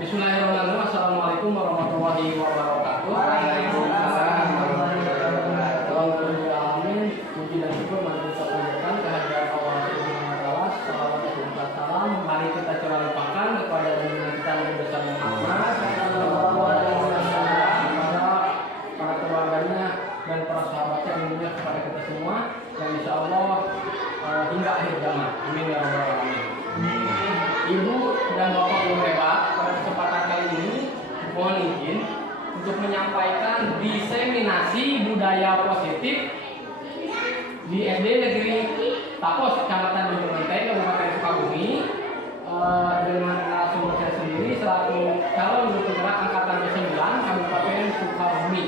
Bismillahirrahmanirrahim. Assalamualaikum warahmatullahi wabarakatuh. Alhamdulillah, puji dan syukur mari kita panjatkan kehadiran Allah Subhanahu wa taala. Salawat dan salam mari kita curahkan kepada junjungan kita Nabi besar Muhammad sallallahu alaihi wasallam, kepada para keluarganya dan para sahabatnya, tentunya kepada kita semua dan insyaallah hingga akhir zaman. Amin ya rabbal alamin. Ibu dan bapak yang hebat, pada kesempatan kali ini mohon izin untuk menyampaikan diseminasi budaya positif di SD Negeri Tapos, Kecamatan Ujung Genteng, Kabupaten Sukabumi, dengan narasumber saya sendiri selaku calon guru penggerak angkatan ke-9 Kabupaten Sukabumi.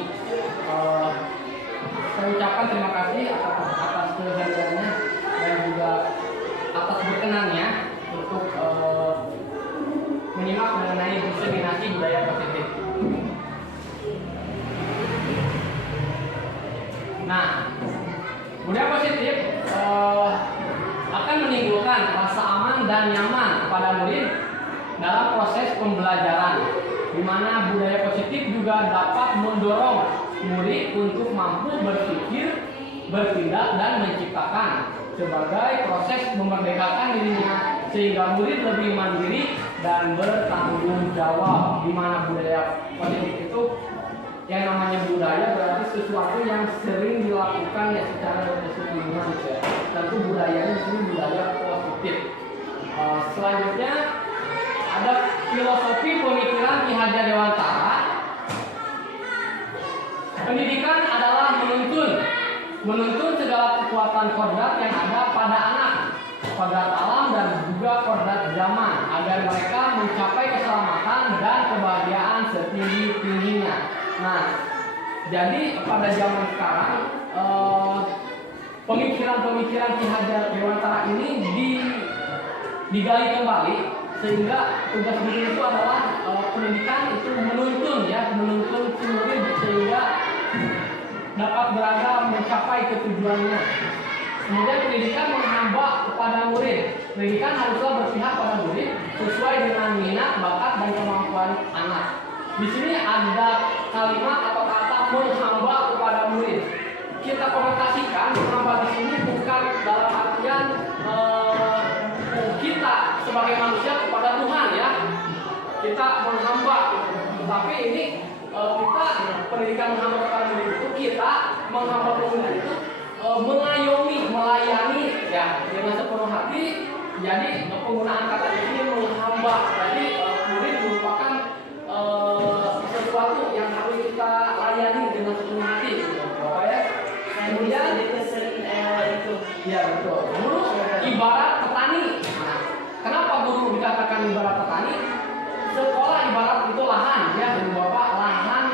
Saya ucapkan terima kasih atas kehadirannya dan juga atas berkenannya untuk menyimak mengenai diseminasi budaya positif. Nah, budaya positif akan menimbulkan rasa aman dan nyaman kepada murid dalam proses pembelajaran, di mana budaya positif juga dapat mendorong murid untuk mampu berpikir, bertindak, dan menciptakan sebagai proses memerdekakan dirinya, sehingga murid lebih mandiri dan bertanggung jawab. Di mana budaya positif itu yang namanya budaya berarti sesuatu yang sering dilakukan ya secara berkesinambungan ya. Tentu budayanya ini budaya positif. Selanjutnya ada filosofi pemikiran Ki Hajar Dewantara. Pendidikan adalah menuntun segala kekuatan kodrat yang ada pada anak, kodrat alam dan juga kodrat zaman, agar mereka mencapai keselamatan dan kebahagiaan setinggi-tingginya. Nah, jadi pada zaman sekarang pemikiran-pemikiran Ki Hajar Dewantara ini digali kembali, sehingga tugas guru itu adalah pendidikan itu menuntun si murid sehingga dapat beragam mencapai ketujuannya. Kemudian pendidikan menghamba kepada murid. Pendidikan haruslah berpihak pada murid sesuai dengan minat, bakat, dan kemampuan anak. Di sini ada kalimat atau kata menghamba kepada murid. Kita konotasikan menghamba di sini bukan dalam artian kita sebagai manusia kepada Tuhan ya. Kita menghamba, tetapi ini kita pendidikan menghamba kepada murid itu kita menghamba kepada murid itu mengayomi, melayani ya dengan sepenuh hati. Jadi penggunaan kata ini menghamba. Jadi murid merupakan sesuatu yang harus kita layani dengan sepenuh hati. Bapak ya. Kemudian itu ya betul. Guru ibarat petani. Nah, kenapa guru dikatakan ibarat petani? Sekolah ibarat itu lahan ya, Bapak, lahan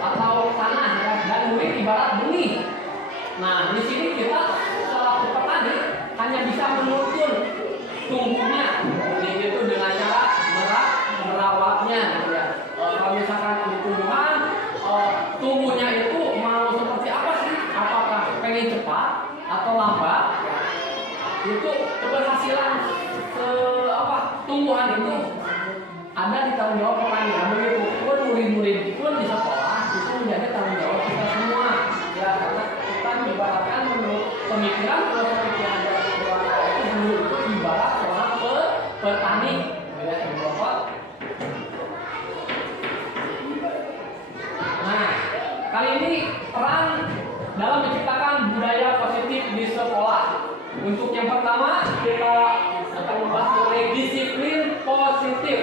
atau tanah ya, dan murid ibarat benih. Nah, di sini kita selaku petani hanya bisa menuntun tumbuhnya benih itu dengan cara merawatnya gitu ya. Kalau misalkan di tumbuhan tumbuhnya itu mau seperti apa sih? Apakah pengen cepat atau lambat? Ya. Itu keberhasilan tumbuhan itu ada di tanggung jawab petani. Nah, begitu pun murid-murid pun di sekolah itu menjadi tanggung jawab kita semua ya, karena kita ibaratkan menurut pemikiran filosofi yang ada di Dewantara itu guru itu ibarat seorang petani ya, Bapak. Nah, kali ini peran dalam menciptakan budaya positif di sekolah. Untuk yang pertama kita akan membahas mengenai disiplin positif.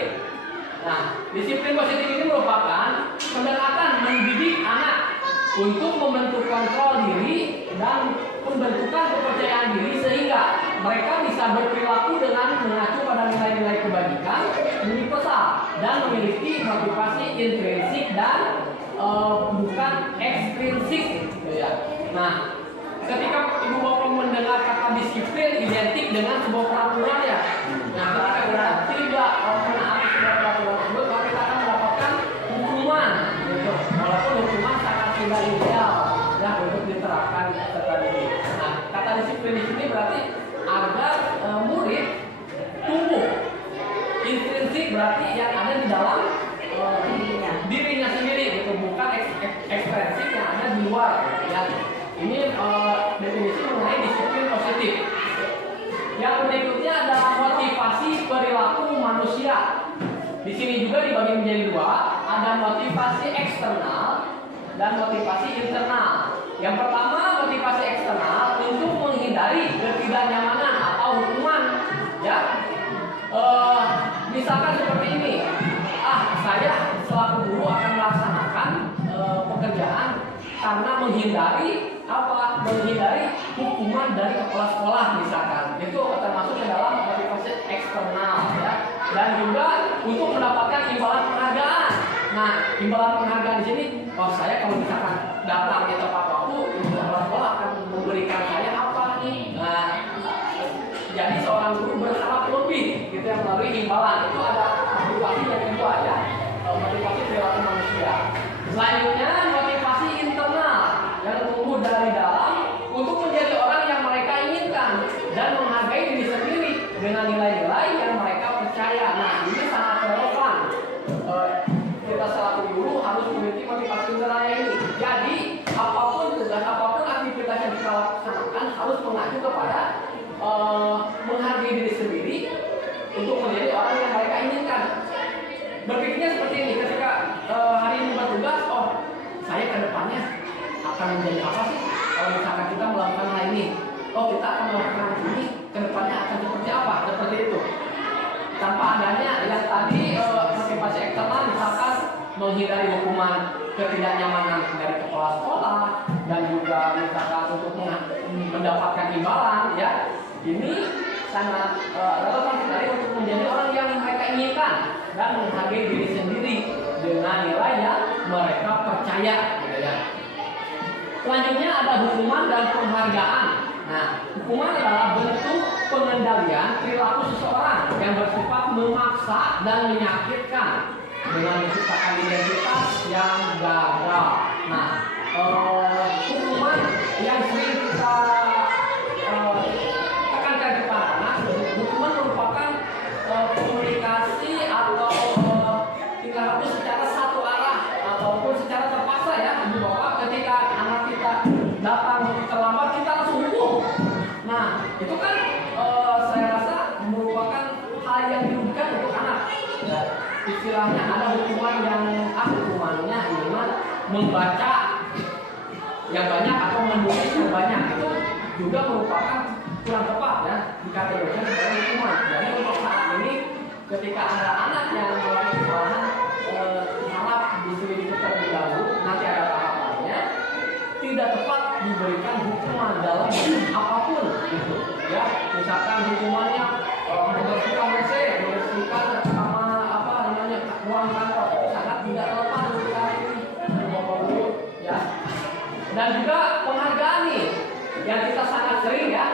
Nah, disiplin positif ini merupakan pendekatan mendidik anak untuk membentuk kontrol diri dan pembentukan kepercayaan diri sehingga mereka bisa berperilaku dengan mengacu pada nilai-nilai kebajikan, mengikuti dan memiliki motivasi intrinsik dan bukan ekstrinsik gitu ya. Nah, ketika ibu bapak mendengar kata disiplin identik dengan sebuah peraturan ya. Nah, ketika kita tidak menaati sebuah peraturan tersebut, maka kita akan mendapatkan hukuman gitu. Walaupun hukuman sangat tidak ideal ya untuk diterapkan serta didik. Nah, kata disiplin di sini berarti agar murid tumbuh intrinsik, berarti yang ada di dalam dirinya sendiri gitu, bukan eksprensif yang ada di luar ya. Ini definisi mengenai disiplin positif. Yang berikutnya adalah motivasi perilaku manusia. Di sini juga dibagi menjadi dua, ada motivasi eksternal dan motivasi internal. Yang pertama, motivasi eksternal untuk menghindari ketidaknyamanan atau hukuman ya. Misalkan seperti ini, saya selaku guru akan melaksanakan pekerjaan karena menghindari apa? Menghindari hukuman dari kepala sekolah misalkan. Itu termasuk ke dalam motivasi eksternal ya. Dan juga untuk mendapatkan imbalan penghargaan. Nah, imbalan penghargaan di sini, saya kalau misalkan datang di tepat waktu, kepala sekolah akan memberikan saya apa nih? Nah, jadi seorang guru berharap lebih gitu ya melalui imbalan. Itu ada motivasi yang kedua ya, motivasi perilaku manusia. Selanjutnya motivasi internal yang tumbuh dari dalam untuk menjadi orang yang mereka inginkan dan menghargai diri sendiri dengan nilai-nilai yang mereka percaya. Nah, ini sangat relevan. Kita selaku guru harus memiliki motivasi internal ini. Jadi apapun tugas, apapun aktivitas yang kita laksanakan harus mengacu kepada menghargai diri sendiri untuk menjadi orang yang mereka inginkan. Berpikirnya seperti ini, ketika hari ini bertugas, saya ke depannya akan menjadi apa sih kalau misalkan kita melakukan hal ini? Kita akan melakukan ini, ke depannya akan seperti apa? Seperti itu. Tanpa adanya yang tadi motivasi eksternal, misalkan menghindari hukuman ketidaknyamanan dari kepala sekolah dan juga misalkan untuk mendapatkan imbalan ya. Ini sangat relevan sekali untuk menjadi orang yang mereka inginkan dan menghargai diri sendiri dengan nilai yang mereka percaya gitu ya. Selanjutnya ada hukuman dan penghargaan. Nah, hukuman adalah bentuk pengendalian perilaku seseorang yang bersifat memaksa dan menyakitkan dengan menciptakan identitas yang gagal. Nah, hukuman yang sering kita tekankan kepada anak, hukuman merupakan komunikasi atau tingkah laku secara satu arah ataupun secara terpaksa ya, ibu bapak. Ketika anak kita datang terlambat, kita langsung hukum. Nah, itu kan saya rasa merupakan hal yang dirugikan untuk anak. Ya, istilahnya ada hukuman yang hukumannya minimal membaca yang banyak atau menulis yang banyak, itu juga merupakan kurang tepat ya dikategorikan sebagai hukuman. Jadi untuk saat ini ketika ada anak yang melakukan kesalahan, harap diselidiki terlebih dahulu, nanti ada tahapannya. Tidak tepat diberikan hukuman dalam bentuk apapun gitu ya. Misalkan hukumannya membersihkan WC, membersihkan sama apa namanya ruang kantor, itu sangat tidak relevan untuk saat ini ya. Dan juga penghargaan nih yang kita sangat sering ya.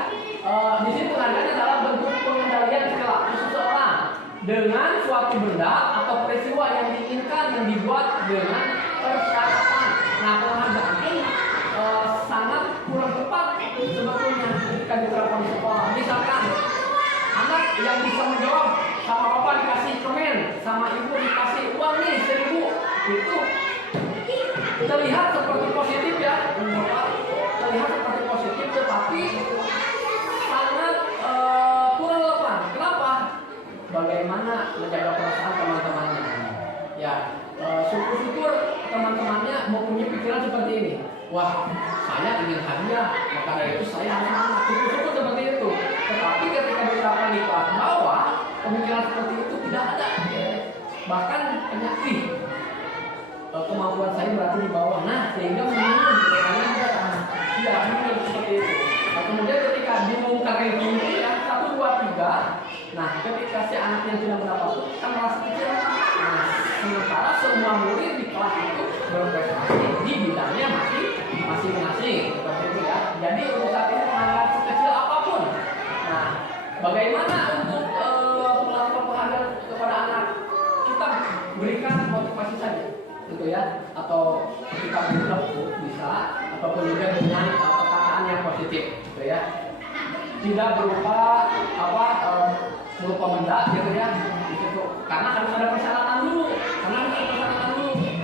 Di sini penghargaan adalah bentuk pengendalian perilaku seseorang dengan suatu benda atau peristiwa yang diinginkan yang dibuat dengan persyaratan. Nah, penghargaan ini sangat kurang tepat sebetulnya ketika diterapkan di sekolah. Misalkan anak yang bisa menjawab, sama bapak dikasih permen, sama ibu dikasih uang nih 1.000, itu terlihat seperti positif ya, terlihat seperti positif, tetapi sangat kurang relevan. Kenapa? Bagaimana menjaga perasaan teman-temannya? Ya, syukur-syukur teman-temannya mempunyai pikiran seperti ini. Wah, saya ingin hadiah, maka dari itu saya harus semangat. Syukur-syukur seperti itu. Tetapi ketika diterapkan di kelas bawah, pemikiran seperti itu tidak ada. Bahkan penyakit. Kemampuan saya berarti di bawah. Nah, sehingga menurun ya, menurun seperti itu. Nah, kemudian ketika diumumkan ranking ya 1, 2, 3, nah ketika si anaknya tidak mendapat itu kan merasa kecewa. Nah, semua murid di kelas itu berprestasi di bidangnya masing-masing seperti itu ya. Jadi untuk saat ini penghargaan sekecil apapun. Nah, bagaimana untuk melakukan penghargaan kepada anak? Kita berikan motivasi saja, gitu ya. Atau kita berikan bisa, ataupun juga dengan perkataan yang positif, gitu ya. Tidak berupa berupa benda, gitu ya. Karena harus ada persyaratan dulu.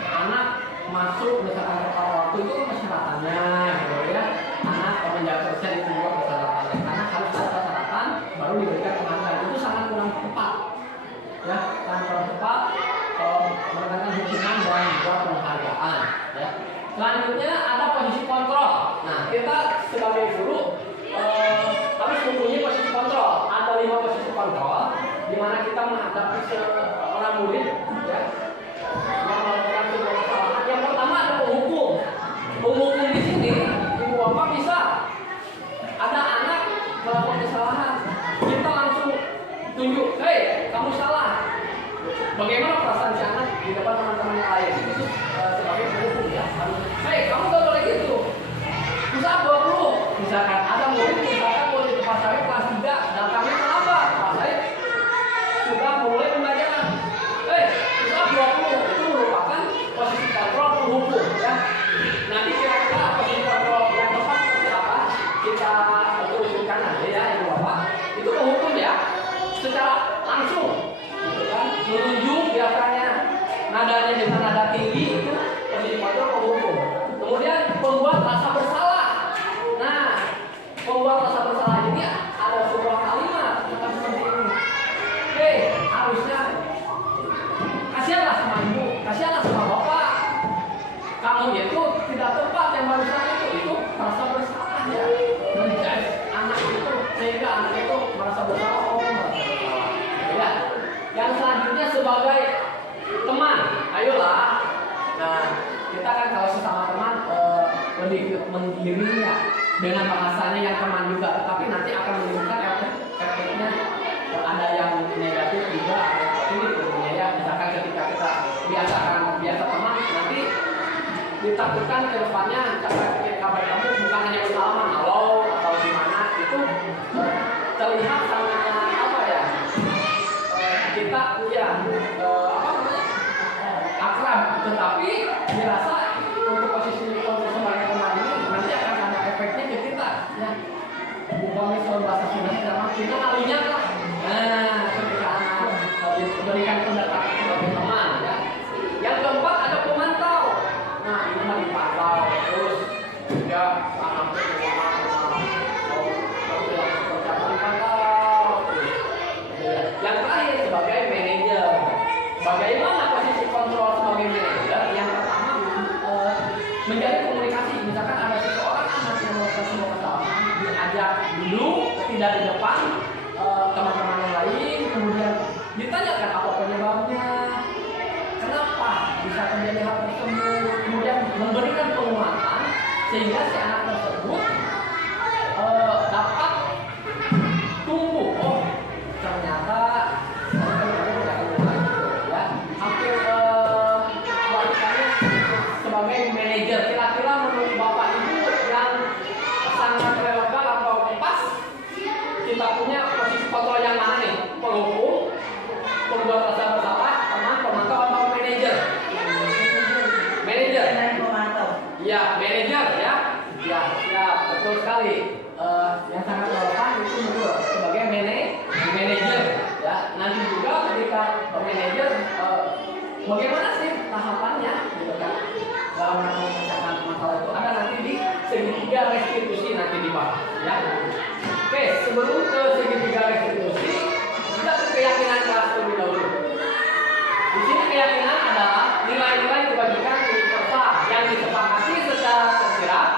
Anak masuk misalkan tepat waktu itu persyaratannya, gitu ya. Anak menjaga persen itu juga persyaratannya. Karena harus ada persyaratan baru diberikan penghargaan. Itu sangat kurang tepat, ya. Sangat kurang tepat menggunakan hukuman dan buat penghargaan, ya. Selanjutnya ada posisi kontrol. Nah, kita sebagai guru harus mempunyai posisi kontrol. Ada 5 posisi kontrol di mana kita menghadapi seorang murid, ya, yang melakukan sebuah kesalahan. Yang pertama ada penghukum. Penghukum di sini ibu bapak bisa ada anak melakukan kesalahan, kita langsung tunjuk, hei kamu salah. Bagaimana perasaan si anak di depan teman-teman yang lain? Itu sebagai penghukum, ya. Hei kamu gak boleh gitu. Bisa 20. Misalkan ada murid di Pak Syarif kelas 3 datangnya kenapa? Pak Syarif sudah mulai pembelajaran. Bisa 20. Itu merupakan posisi kontrol penghukum, ya. Nanti kira-kira posisi kontrol yang tepat seperti apa? Kita tunjukkan aja, ya, Ibu Bapak. Itu penghukum, ya. Secara langsung, gitu kan? Menunjuk biasanya nadanya dengan nada tinggi, itu posisi kontrol penghukum. Kemudian pembuat rasa bersalah. Nah, pembuat rasa bersalah ini ada sebuah kalimat yang seperti ini. Hei, harusnya kasihanlah sama ibu, kasihanlah sama bapak. Kamu itu tidak tepat yang barusan itu merasa bersalah, ya. Menjudge anak itu sehingga anak itu merasa bersalah, merasa bersalah. Ya. Yang selanjutnya sebagai teman, ayolah. Nah, kita kan kalau sesama teman lebih menggiringnya dengan bahasanya yang teman juga, tetapi nanti akan menimbulkan efeknya. Ada yang negatif juga, ada yang positif tentunya, ya. Misalkan ketika kita biasa teman, nanti ditakutkan ke depannya ketika bertemu bukan hanya bersalaman halo atau gimana, itu terlihat sangat apa ya, kita ya akrab, tetapi dirasa untuk posisi sebagai teman ini nanti akan ada efeknya ke kita, ya. Bukan soal bahasa Sunda sama kita alinya lah. Nah, ketika anak berikan pendekatan sebagai teman, ya. Yang keempat ada pemantau. Nah, ini mah dipantau terus juga anak yang terakhir sebagai manajer. Bagaimana posisi kontrol sebagai manajer? Yang pertama menjalin komunikasi. Misalkan ada seseorang anak yang melakukan sebuah kesalahan, diajak dulu, tidak di depan teman-teman yang lain, kemudian ditanyakan apa penyebabnya, kenapa bisa terjadi hal tersebut, kemudian memberikan penguatan sehingga si anak tersebut dapat tumbuh. Oh, ternyata sebagai manajer, kira-kira menurut Bapak Ibu yang sangat relevan atau pas, kita punya posisi kontrol yang mana nih? Penghukum, pembuat rasa bersalah, teman, pemantau, atau manajer? Manajer. Iya, manajer, ya. Ya, betul sekali. Yang sangat relevan itu menurut sebagai manajer, ya. Nanti juga ketika manajer, bagaimana sih tahapannya, gitu kan? Dalam menyelesaikan masalah itu ada nanti di segitiga restitusi nanti dibahas, ya. Oke, sebelum ke segitiga restitusi, kita ke keyakinan kelas terlebih dahulu. Di sini keyakinan adalah nilai-nilai kebajikan universal yang disepakati secara tersirat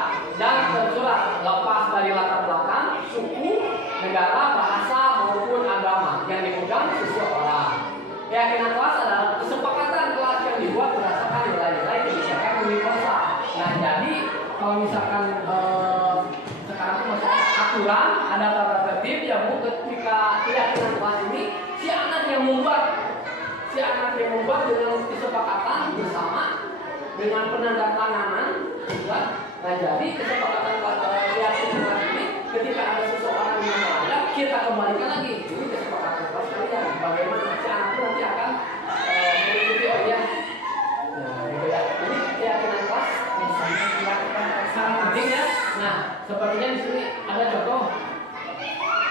dan tersurat, lepas dari latar belakang, suku, negara, bahasa maupun agama yang dipegang seseorang. Keyakinan kelas adalah kesepakatan kelas yang dibuat berdasarkan nilai-nilai kebijakan universal. Nah, jadi kalau misalkan sekarang itu maksudnya aturan, ada tata tertib, ya Bu, ketika keyakinan kelas ini si anak yang membuat si anak yang membuat dengan kesepakatan bersama dengan penandatanganan, ya. Nah jadi kesepakatan keyakinan anak ini ketika ada seseorang yang melanggar, kita kembalikan lagi ini kesepakatan kelas kalian. Bagaimana si anak itu nanti akan mengikuti oh ya. Nah, gitu ya. Ini keyakinan kelas misalnya sangat penting ya. Nah, sepertinya di sini ada contoh.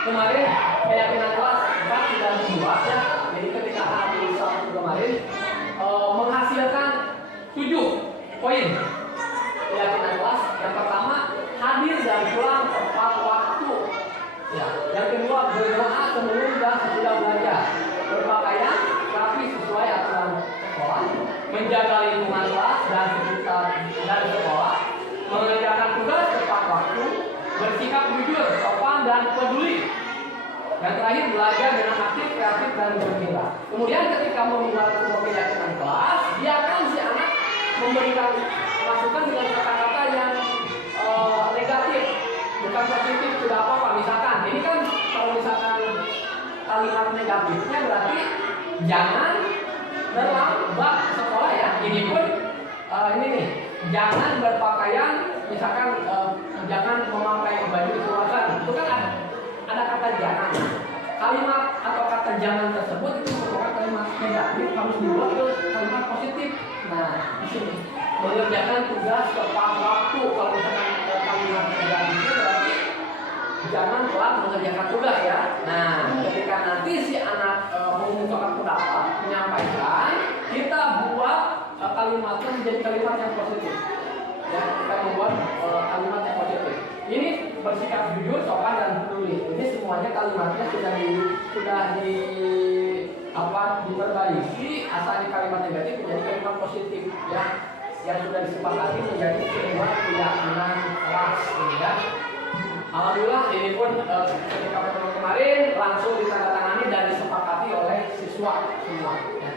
Kemarin keyakinan kelas 4 sudah dibuat ya. Jadi ketika anak berusaha kemarin menghasilkan 7 poin keyakinan kelas. Yang pertama, hadir dan pulang tepat waktu. Ya. Yang kedua, berdoa sebelum dan sesudah belajar. Berpakaian rapi sesuai aturan sekolah. Menjaga lingkungan kelas dan sekitar dan sekolah. Mengerjakan tugas tepat waktu. Bersikap jujur, sopan dan peduli. Yang terakhir, belajar dengan aktif, kreatif dan gembira. Kemudian ketika membuat sebuah keyakinan kelas, biarkan si anak memberikan masukan dengan kata-kata yang negatif, bukan positif, tidak apa-apa. Misalkan, ini kan kalau misalkan kalimat negatifnya berarti jangan terlambat sekolah ya. Ini pun ini nih, jangan berpakaian, misalkan jangan memakai baju keluarga. Itu kan ada kata jangan. Kalimat atau kata jangan tersebut itu merupakan kalimat negatif, harus dibuat ke kalimat positif. Nah, di sini mengerjakan tugas tepat waktu. Kalau misalkan kalimat negatif itu berarti jangan telat mengerjakan tugas ya. Nah, ketika nanti si anak mengungkapkan pendapat, menyampaikan, kita buat kalimatnya menjadi kalimat yang positif. Ya, kita membuat kalimat yang positif. Ini bersikap jujur, sopan dan peduli. Ini semuanya kalimatnya sudah diperbaiki. Asalnya kalimat negatif menjadi kalimat positif ya, yang sudah disepakati menjadi sebuah keyakinan kelas ya. Alhamdulillah ini pun ketika pertemuan kemarin langsung ditandatangani dan disepakati oleh siswa semua ya.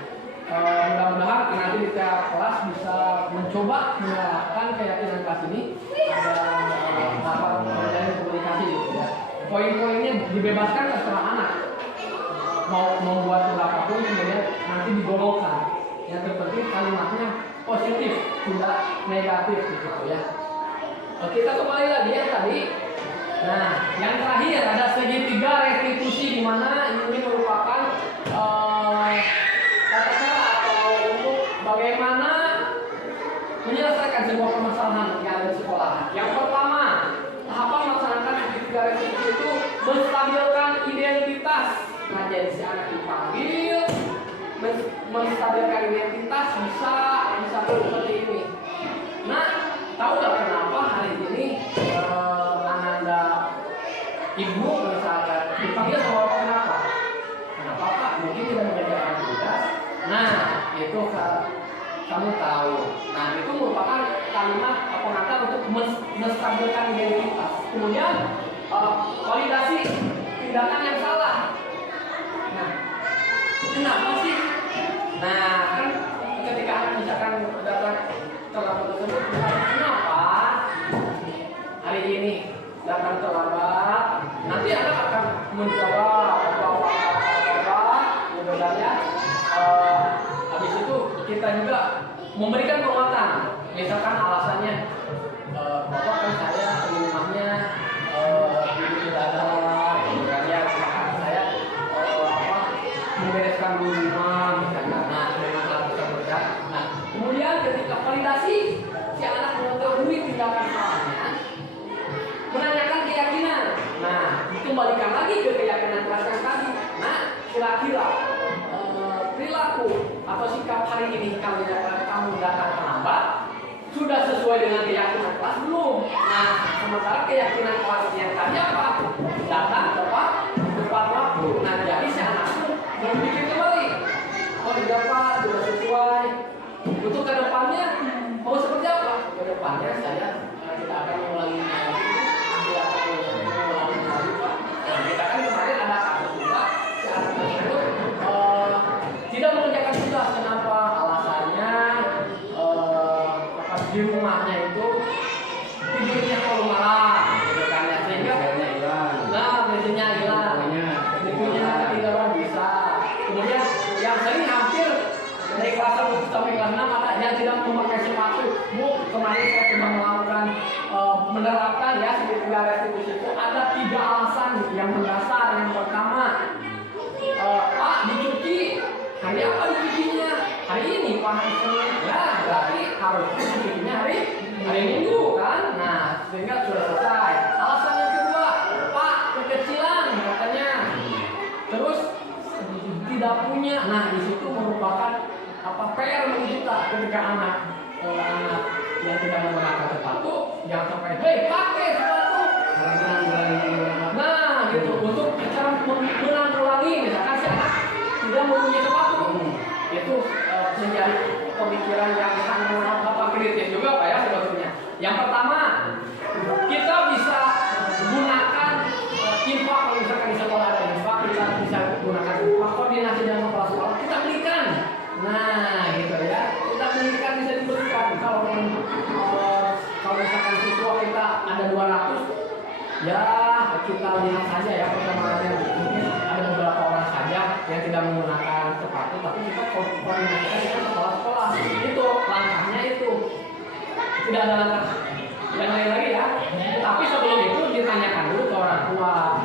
Mudah-mudahan nanti di tiap kelas bisa mencoba menerapkan keyakinan kelas ini dan dapat menjalin komunikasi gitu ya. Poin-poinnya dibebaskan terserah anak mau membuat berapapun, kemudian nanti digolongkan. Yang terpenting kalimatnya positif, tidak negatif gitu ya. Kita kembali lagi yang tadi. Nah, yang terakhir ada segitiga restitusi, di mana ini merupakan tata cara atau untuk bagaimana menyelesaikan sebuah permasalahan yang ada di sekolah. Yang pertama, tahapan melaksanakan segitiga restitusi itu menstabilkan identitas. Nah, jadi si anak dipanggil, menstabilkan identitas bisa seperti ini. Nah, tahu nggak kenapa hari ini Ananda ibu misalkan dipanggil sama bapak, kenapa? Kenapa Pak? Mungkin tidak mengerjakan tugas. Nah, itu kamu tahu. Nah, itu merupakan kalimat pengantar untuk menstabilkan identitas. Kemudian validasi tindakan yang salah. Nah, kenapa sih? Nah, kan ketika anak misalkan datang terlambat tersebut, kenapa hari ini datang terlambat? Nanti anak akan menjawab apa, mudah-mudahan ya. Habis itu kita juga memberikan penguatan. Misalkan alasannya, bapak kan saya di rumahnya hidup tidak ada, kemudian ya saya membereskan rumah misalnya. Nah, dengan hal tersebut ya. Nah, kemudian ketika validasi, si anak mengetahui tindakan salahnya, menanyakan keyakinan. Nah, dikembalikan lagi ke keyakinan kelas yang tadi. Nah, kira-kira perilaku atau sikap hari ini kamu datang terlambat sudah sesuai dengan keyakinan kelas belum? Nah, sementara keyakinan kelas yang tadi apa? Datang tepat waktu. Nah, jadi si anak berpikir kembali. Oh tidak Pak, sudah sesuai. Untuk kedepannya mau seperti apa? Kedepannya saya tidak akan mengulangi lagi. Nah, kita kan kemarin ada kasus juga si anak tersebut tidak mengerjakan tugas. Kenapa? Alasannya di rumahnya itu tidurnya kalau malam, gitu kan ya, sehingga bensinnya hilang, tidurnya ketinggalan bisa. Kemudian yang sering hampir kelas 1 sampai kelas 6 ada yang tidak memakai sepatu. Bu, kemarin saya sudah melakukan menerapkan ya segitiga restitusi itu ada 3 alasan yang mendasar. Yang pertama, Pak dicuci. Hari apa dicucinya? Hari ini Pak, hari Senin. Ya, berarti harusnya dicucinya hari Minggu kan? Nah, sehingga sudah selesai. Alasan yang kedua, Pak kekecilan katanya. Terus tidak punya. Nah, di situ merupakan PR bagi kita ketika anak yang tidak menggunakan sepatu, jangan sampai, hei pakai sepatu. Nah, gitu. Untuk cara menanggulangi, misalkan si anak tidak mempunyai sepatu, itu menjadi pemikiran yang sangat kritis juga Pak ya sebetulnya. Yang pertama, kita bisa gunakan infak kalau misalkan di sekolah ada infak, kita bisa gunakan infak koordinasi dengan kepala sekolah, kita belikan. Nah, gitu ya. Kita belikan bisa dibelikan. Kalau misalkan siswa kita ada 200, ya kita lihat saja ya perkembangannya. Mungkin ada beberapa orang saja yang tidak menggunakan sepatu, tapi kita koordinasikan dengan sekolah-sekolah. Itu langkahnya itu. Tidak ada langkah yang lain lagi ya. Tapi sebelum itu ditanyakan dulu ke orang tua.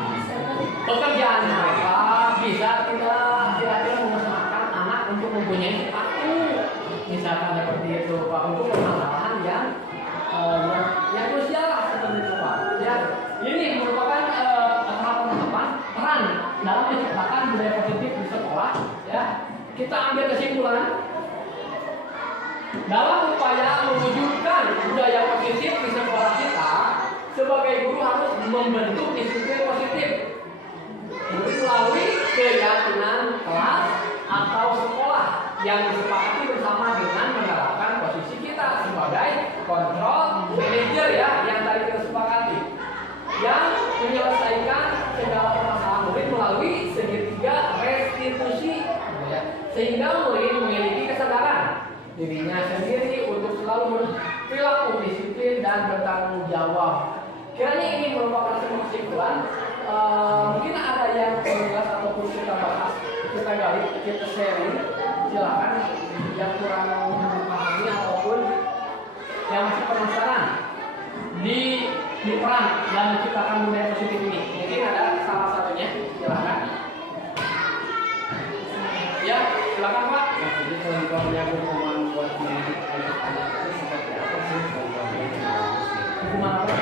Pekerjaan mereka bisa tidak kira-kira memasukkan anak untuk mempunyai sepatu. Misalkan seperti itu Pak, untuk permasalahan yang krusial seperti itu Pak. Ya, ini merupakan peran dalam menciptakan budaya positif di sekolah. Ya, kita ambil kesimpulan dalam upaya mewujudkan budaya positif di sekolah kita. Sebagai guru harus membentuk disiplin positif melalui keyakinan kelas atau sekolah yang disepakati bersama dengan menerapkan posisi kita sebagai kontrol manager ya, yang tadi kita sepakati, yang menyelesaikan segala permasalahan murid melalui segitiga restitusi ya, sehingga murid memiliki kesadaran dirinya sendiri untuk selalu berperilaku disiplin dan bertanggung jawab. Kiranya ini merupakan sebuah kesimpulan. Mungkin ada yang jelas ataupun kita bahas, kita gali, kita sharing. Silakan yang kurang memahami ataupun yang masih penasaran di peran dan menciptakan budaya positif ini. Mungkin ada salah satunya. Silakan. Ya, silakan Pak. Jadi contohnya hukuman buat mendidik anak-anak itu seperti apa sih contohnya? Hukuman apa?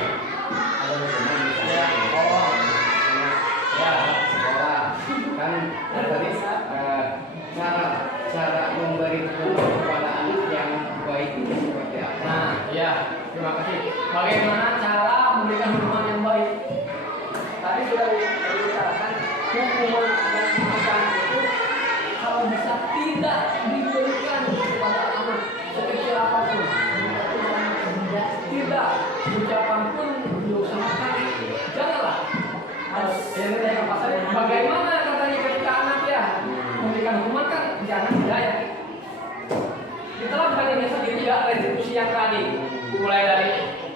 Ada hukuman misalnya sekolah kan tadi cara memberi hukuman kepada anak yang baik itu seperti apa? Nah, ya, terima kasih. Bagaimana cara memberikan hukuman yang baik? Tadi sudah dibicarakan hukuman dan hukuman itu kalau bisa tidak diberikan kepada anak sekecil apapun, tidak ucapan pun diusahakan, janganlah. Yang saya pasal bagaimana katanya ketika anak ya memberikan hukuman kan jangan tidak ya. Diterapkan ini sendiri ya restitusi yang tadi, mulai dari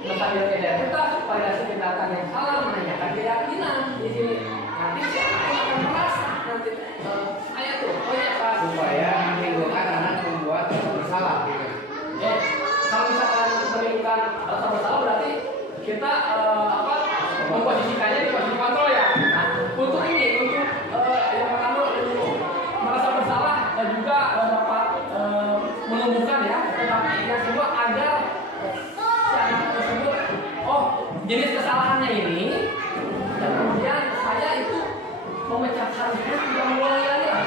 mengambil identitas, validasi tindakan yang salah, menanyakan keyakinan di sini. Nanti si anak akan merasa nanti saya tuh supaya menimbulkan anak membuat bersalah gitu. Kalau misalkan menimbulkan rasa bersalah berarti kita memposisikannya di posisi kontrol ya. Nah, untuk ini, untuk yang pertama merasa bersalah dan juga dapat menumbuhkan ya. Tetapi yang kedua agar si anak tersebut, jenis kesalahannya ini, dan kemudian saya itu memecahkannya tidak mengulangi lagi lah.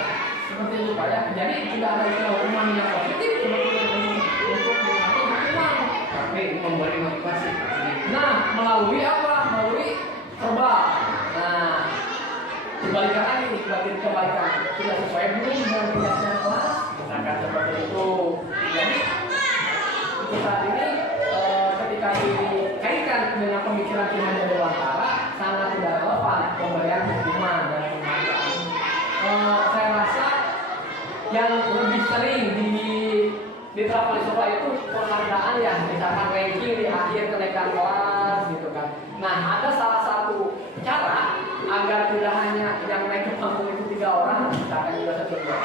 Seperti itu Pak ya. Jadi tidak ada istilah hukuman yang positif sebetulnya untuk hukuman, tapi memberi motivasi. Nah, melalui apa? Melalui verbal. Nah, kebalikan lagi, berarti kebalikan tidak sesuai belum dengan keyakinan kelas, misalkan seperti itu. Jadi untuk saat ini ketika dikaitkan dengan pemikiran Ki Dewantara sangat tidak relevan pemberian hukuman dan penghargaan. Saya rasa yang lebih sering diterapkan di sekolah itu penghargaan ya, misalkan ranking di akhir kenaikan kelas gitu kan. Nah, ada salah satu cara agar tidak hanya yang naik ke panggung itu 3 orang, misalkan juga sebelumnya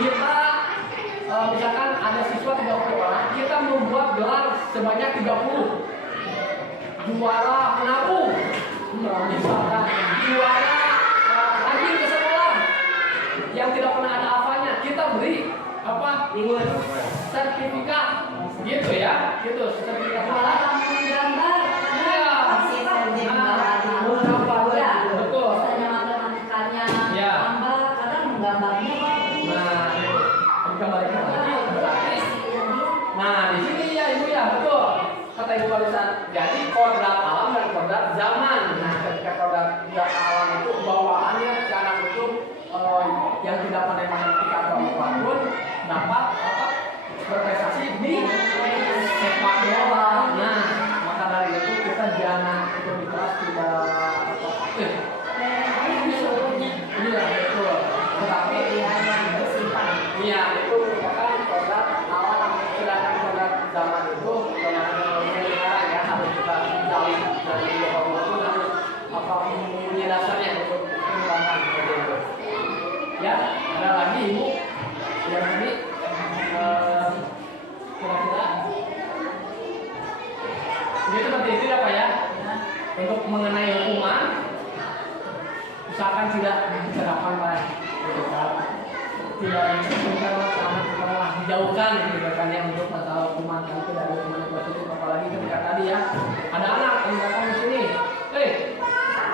kita misalkan ada siswa 30 orang, kita membuat gelar sebanyak 30. Juara menabung, misalkan juara rajin ke sekolah yang tidak pernah ada apanya, kita beri apa? Sertifikat, gitu ya, gitu sertifikat. Malah kamu gambar, Iya. kasih gambar, Betul. misalnya matematikanya Ya. tambah, kadang menggambarnya Nah, dikembalikan lagi berarti. Nah, di sini ya Ibu ya, betul. Kata Ibu barusan. Jadi kodrat alam dan kodrat zaman. Nah, ketika kodrat alam itu bawaannya sekarang itu yang tidak pandai matematika atau apapun dapat apa berprestasi di sepak bola. Nah, maka dari itu kita jangan ikut di kelas tidak apa. Iya betul. Tetapi iya itu merupakan kodrat alam. Sedangkan kodrat zaman itu yang sekarang ya harus kita jalin dari bahwa itu harus apa punya dasarnya untuk mengembangkan seperti itu. Ya, ada lagi Ibu yang ini kira-kira jadi seperti itu ya Pak ya. Untuk mengenai hukuman usahakan tidak diterapkan Pak, gitu kan. Tidak dijauhkan gitu kan ya untuk masalah hukuman itu dari hukuman positif, apalagi ketika tadi ya ada anak yang datang di sini,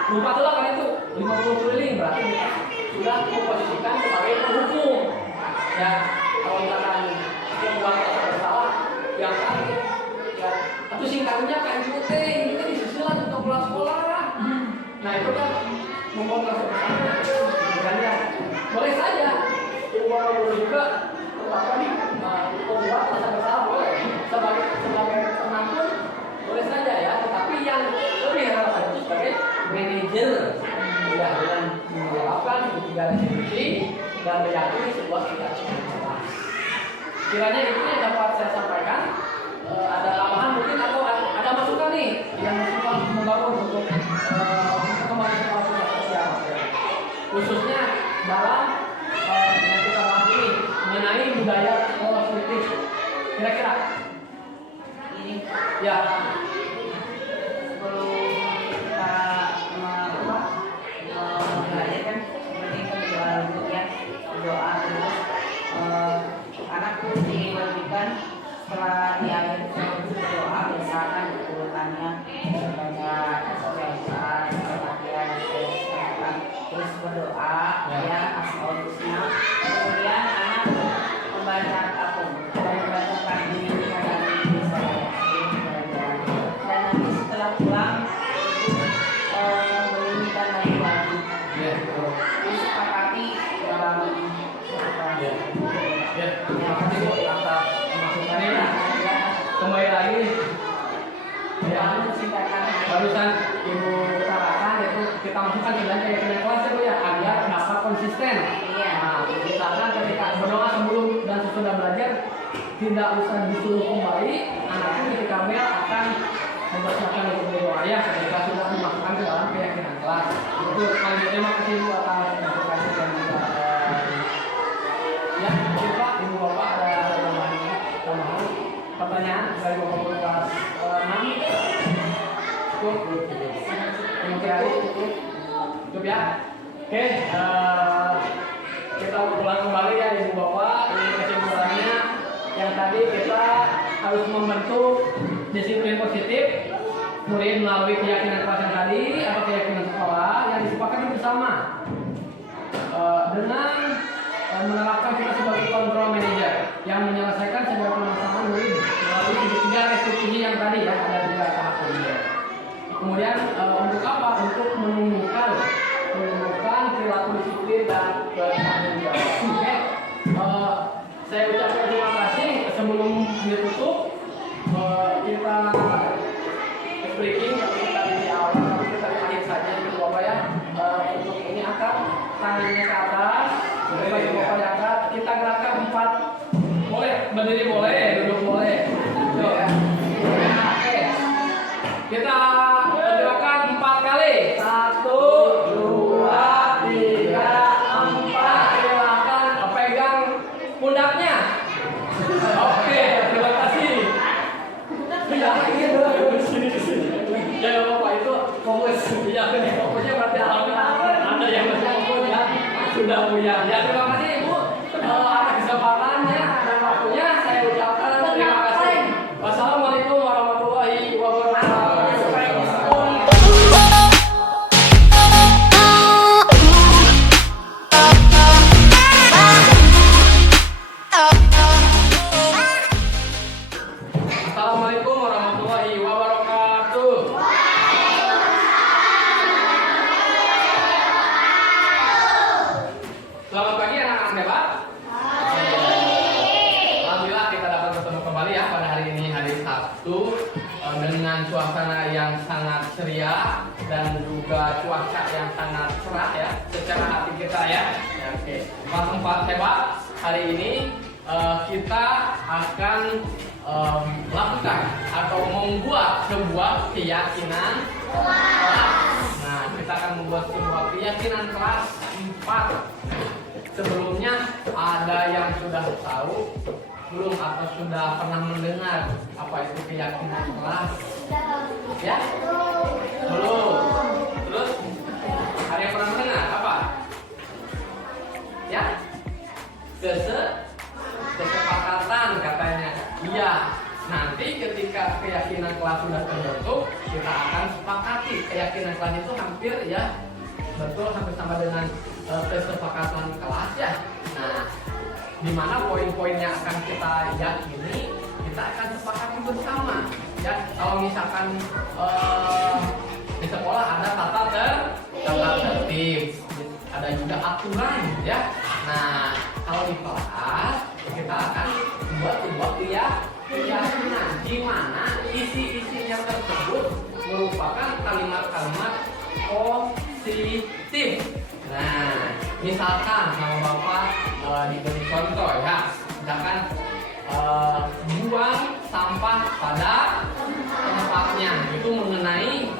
lupa tuh kan itu 50 keliling berarti sudah memposisikan sebagai penghukum ya. Kalau misalkan membuat rasa bersalah yang kan ya atau singkatnya kan itu disusulan untuk pulang sekolah. Nah itu kan membuat rasa bersalah kan ya. Boleh saja boleh juga apa nih membuat rasa bersalah boleh sebagai pengampun boleh saja ya, tetapi yang lebih relevan itu sebagai manajer ya, dengan menjelaskan ketiga institusi dan meyakini sebuah kebijakan. Kiranya itu yang dapat saya sampaikan. Ada tambahan mungkin atau ada masukan nih yang masukan membangun untuk kembali sekolah sosial, khususnya dalam yang kita bahas ini mengenai budaya sekolah positif. Kira-kira ini ya sebelum kita belajar kan seperti itu berdoa dulu ya, berdoa terus anak tuh diwajibkan setelah di akhir berdoa biasakan urutannya banyak sosialisasi perhatian terus berdoa ya asmaul-husna, kemudian anak membacakan diri dan nanti setelah pulang membunyikan lagi wajib disepakati dalam terima kasih Bu atas masukannya ya. Kembali lagi ya barusan Ibu utarakan itu kita masukkan ke dalam keyakinan kelas ya Bu ya, agar dapat konsisten. Nah, misalkan ketika berdoa sebelum dan sesudah belajar tidak usah disuruh kembali, anak itu ketika bel akan mempersiapkan untuk berdoa ya ketika sudah dimasukkan ke dalam keyakinan kelas. Itu terima kasih Bu atas masukannya dan juga ya mungkin Pak Ibu Bapak ada tambahan pertanyaan dari Bapak kelas 6 cukup ya. Oke, kita ulang kembali ya Ibu Bapak. Ini kesimpulannya yang tadi kita harus membentuk disiplin positif murid melalui keyakinan kelas yang tadi atau keyakinan sekolah yang disepakati bersama dengan menerapkan kita sebagai kontrol manager yang menyelesaikan segala permasalahan murid melalui tiga restitusi yang tadi ya, ada 3 tahap ini. Kemudian untuk apa? Untuk menumbuhkan perilaku disiplin dan bertanggung jawab. Oke, saya ucapkan terima kasih. Sebelum ditutup kita breaking tapi kita di awal tapi kita di akhir saja Ibu Bapak ya. Untuk ini akan tangannya ke atas, bagi Bapak yang angkat, kita gerakan 4. Boleh berdiri boleh, duduk boleh. Oke. Kita gerakan 4 kali. 1, 2, 3, 4. Silakan pegang pundaknya. dan juga cuaca yang sangat cerah ya secara hati kita ya. Ya, oke. Tempat hebat hari ini kita akan melakukan atau membuat sebuah keyakinan kelas. Nah, kita akan membuat sebuah keyakinan kelas 4. Sebelumnya ada yang sudah tahu belum atau sudah pernah mendengar apa itu keyakinan kelas? Ya? Belum. Terus ada yang pernah mendengar apa? Ya? Kesepakatan katanya. Iya. Nanti ketika keyakinan kelas sudah terbentuk, kita akan sepakati keyakinan kelas itu hampir ya betul hampir sama dengan kesepakatan kelas ya. Nah, di mana poin-poin yang akan kita yakini, kita akan sepakati bersama. Ya, kalau misalkan di sekolah ada tata tertib, ada juga aturan, ya. Nah, kalau di kelas kita akan buat sebuah keyakinan di mana isi-isinya tersebut merupakan kalimat-kalimat positif. Nah, misalkan sama Bapak diberi contoh ya, misalkan buang sampah pada tempatnya, itu mengenai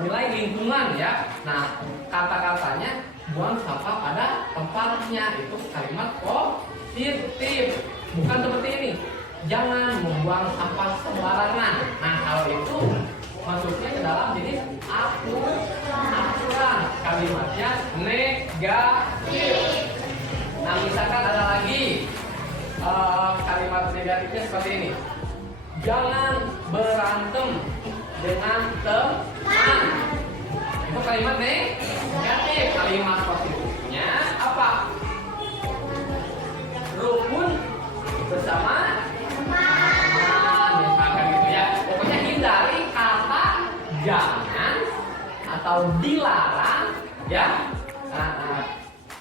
nilai lingkungan ya. Nah, kata-katanya buang sampah pada tempatnya itu kalimat positif, bukan seperti ini. Jangan membuang sampah sembarangan. Nah, kalau itu masuknya ke dalam jenis aturan, kalimatnya negatif. Nah, misalkan ada lagi kalimat negatifnya seperti ini. Jangan berantem dengan teman. Itu kalimat negatif. Kalimat positifnya apa? Rukun bersama teman, misalkan gitu ya. Pokoknya hindari kata jangan atau dilarang ya.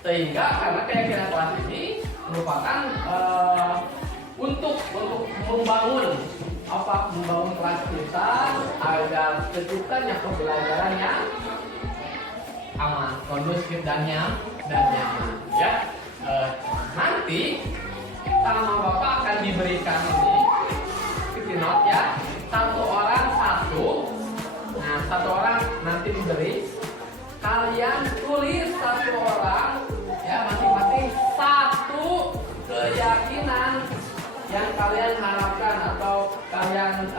Sehingga karena keyakinan kelas ini merupakan untuk membangun kelas kita agar terciptanya pembelajaran yang aman, kondusif dan nyaman ya. Nanti sama Bapak akan diberikan ini sticky note ya, satu orang satu. Nah, satu orang nanti diberi, kalian tulis satu orang ya, masing-masing satu keyakinan yang kalian harapkan atau kalian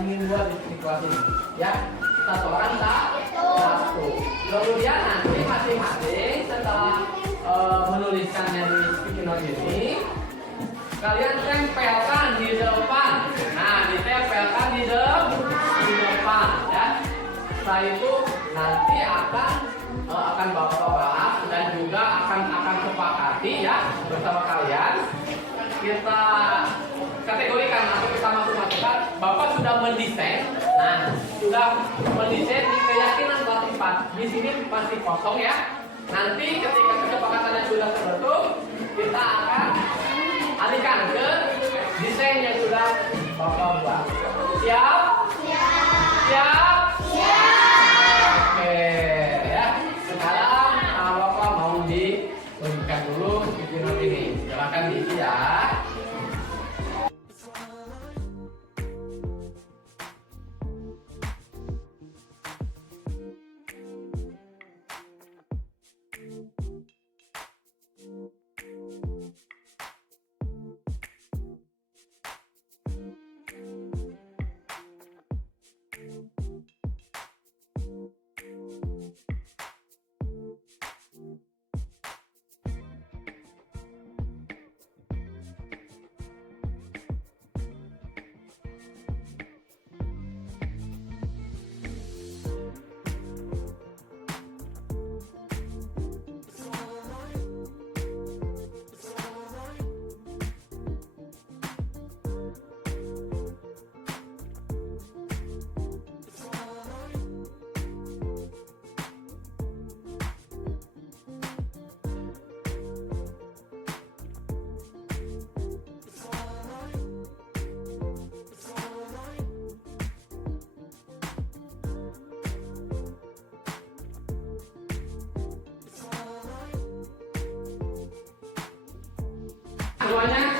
ingin buat di kelas ini ya. Satu orang satu. Kemudian nanti masing-masing setelah menuliskannya di sticky note ini, kalian tempelkan di depan. Nah, ditempelkan di depan ya. Setelah itu nanti akan Bapak bahas dan juga akan sepakati ya bersama kalian. Kita kategorikan atau kita masuk-masukkan. Bapak sudah mendesain. Nah, sudah mendesain di keyakinan kelas 4. Di sini masih kosong ya. Nanti ketika kesepakatannya sudah terbentuk, kita akan alihkan ke desain yang sudah Bapak buat. Siap? Siap? Oke ya. Sekarang Bapak mau ditunjukkan dulu video ini. Silakan diisi ya.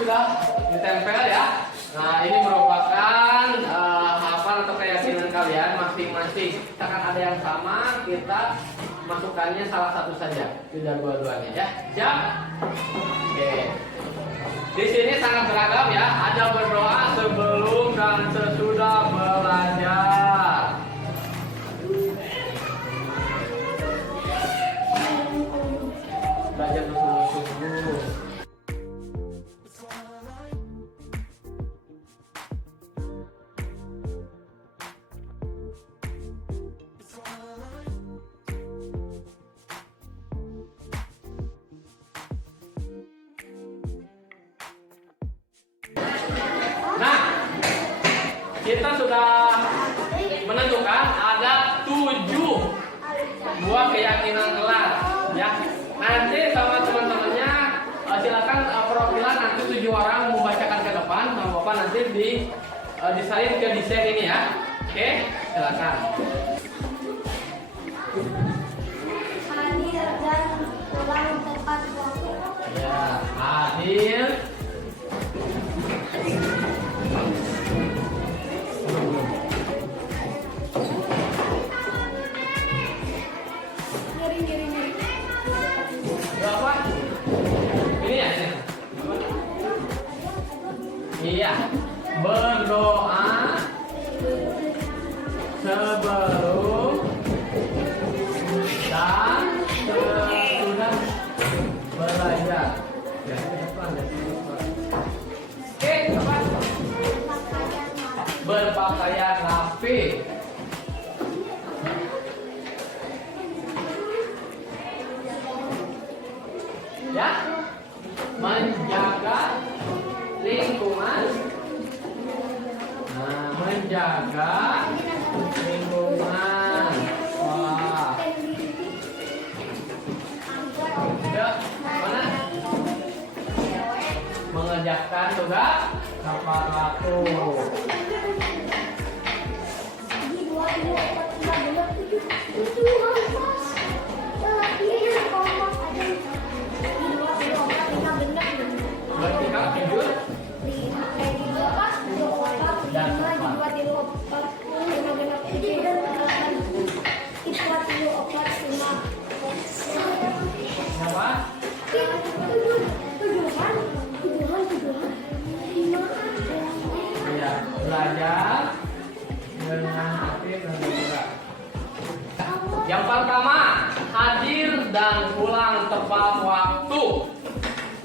sudah ditempel ya. Nah, ini merupakan hafal atau keyakinan kalian masing-masing. Misalkan ada yang sama, kita masukkannya salah satu saja, tidak dua-duanya ya. Siap? Oke. Di sini sangat beragam ya. Ada berdoa sebelum dan sesudah belajar. Belajar bersungguh-sungguh. Nah, kita sudah menentukan ada 7 buah keyakinan kelas ya. Nanti sama teman-temannya silakan perwakilan nanti 7 orang membacakan ke depan sama Bapak nanti disalin ke desain ini ya. Oke, silakan. Hadir dan pulang tepat waktu. Ya, hadir. Miring. Berapa? Ini ya, ini. Iya. Berdoa sebelum dan sesudah belajar. Ya, depan, depan. Oke, apa? Berpakaian rapi. Ya, menjaga lingkungan. Nah, menjaga lingkungan. Wah. Ya, mana? Mengerjakan tugas tepat waktu. Bersikap jujur dan tepat. Kenapa? Ya, belajar dengan aktif dan bergerak. Yang pertama, hadir dan pulang tepat waktu.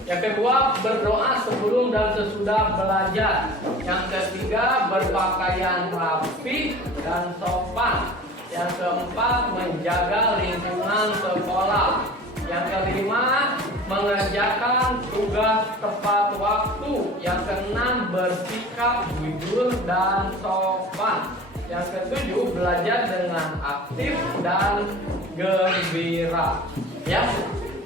Yang kedua, berdoa sebelum dan sesudah belajar. Yang ketiga, berpakaian rapi dan sopan. Yang keempat, menjaga lingkungan sekolah. Yang kelima, mengerjakan tugas tepat waktu. Yang keenam, bersikap jujur dan sopan. Yang ketujuh, belajar dengan aktif dan gembira. Ya,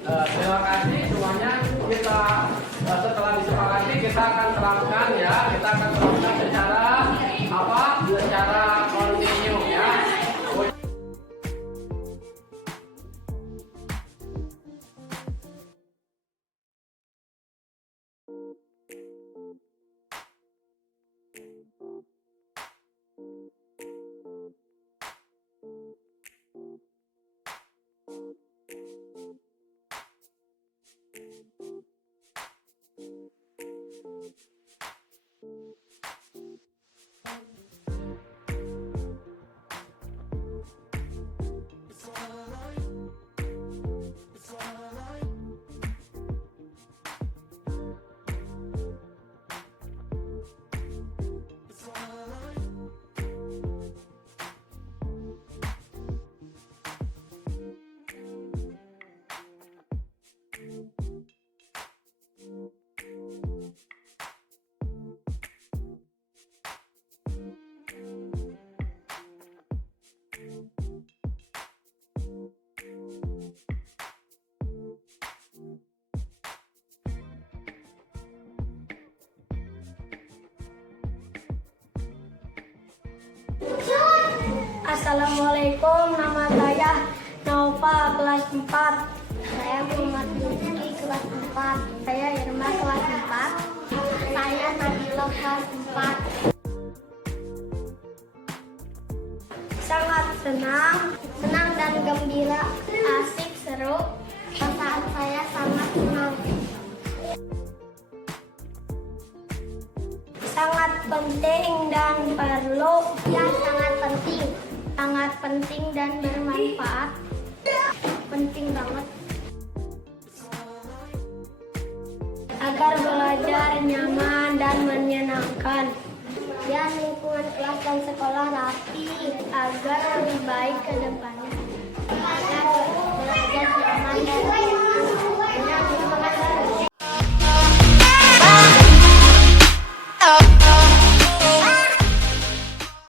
terima kasih semuanya. Kita setelah disepakati kita akan terapkan ya. Kita akan terapkan secara apa? Secara kontinu ya. Assalamualaikum, nama saya Nova kelas 4. Saya Muhammad Rizky kelas 4. Saya Irma kelas 4. Saya Nabila kelas 4. Sangat senang dan gembira, asik, seru. Perasaan saya sangat senang. Sangat penting dan perlu. Ya, sangat penting dan bermanfaat. Penting banget. Agar belajar nyaman dan menyenangkan. Ya, lingkungan kelas dan sekolah rapi agar lebih baik ke depannya.